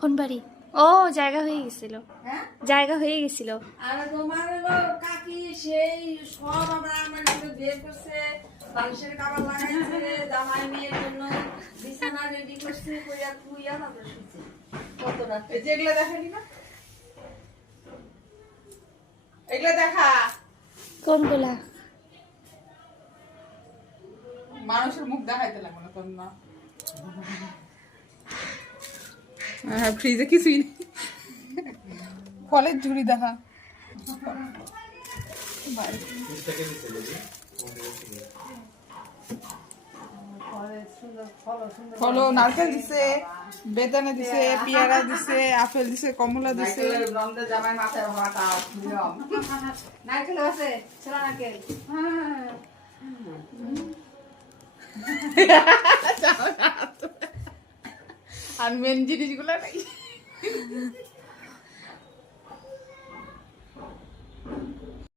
কোন বাড়ি? ও জায়গা হয়ে গেছিল, জায়গা হয়ে গেছিল। আর তোমার হলো কাকি সেই সব আমরা আমার কাছে বের করছে, বালিশের কাপড় লাগাইছে, জামাই মেয়ের জন্য বিছানা রেডি করছে, কইয়া কুইয়া তারপরে শুইছে। কত রাত এই যে এগুলা দেখালি না, এগুলা দেখা কোনগুলা? মানুষের মুখ দেখাইতে লাগবে না তোর না। হ্যাঁ ফ্রিজে কিছুই নেই, ফলের ঝুড়ি দেখা। ফলো নারকেল দিছে, বেদানা দিছে, পেয়ারা দিছে, আপেল দিছে, কমলা দিছে। নারকেল আছে, ছোলা নারকেল। আর মেন জিনিসগুলো নাই।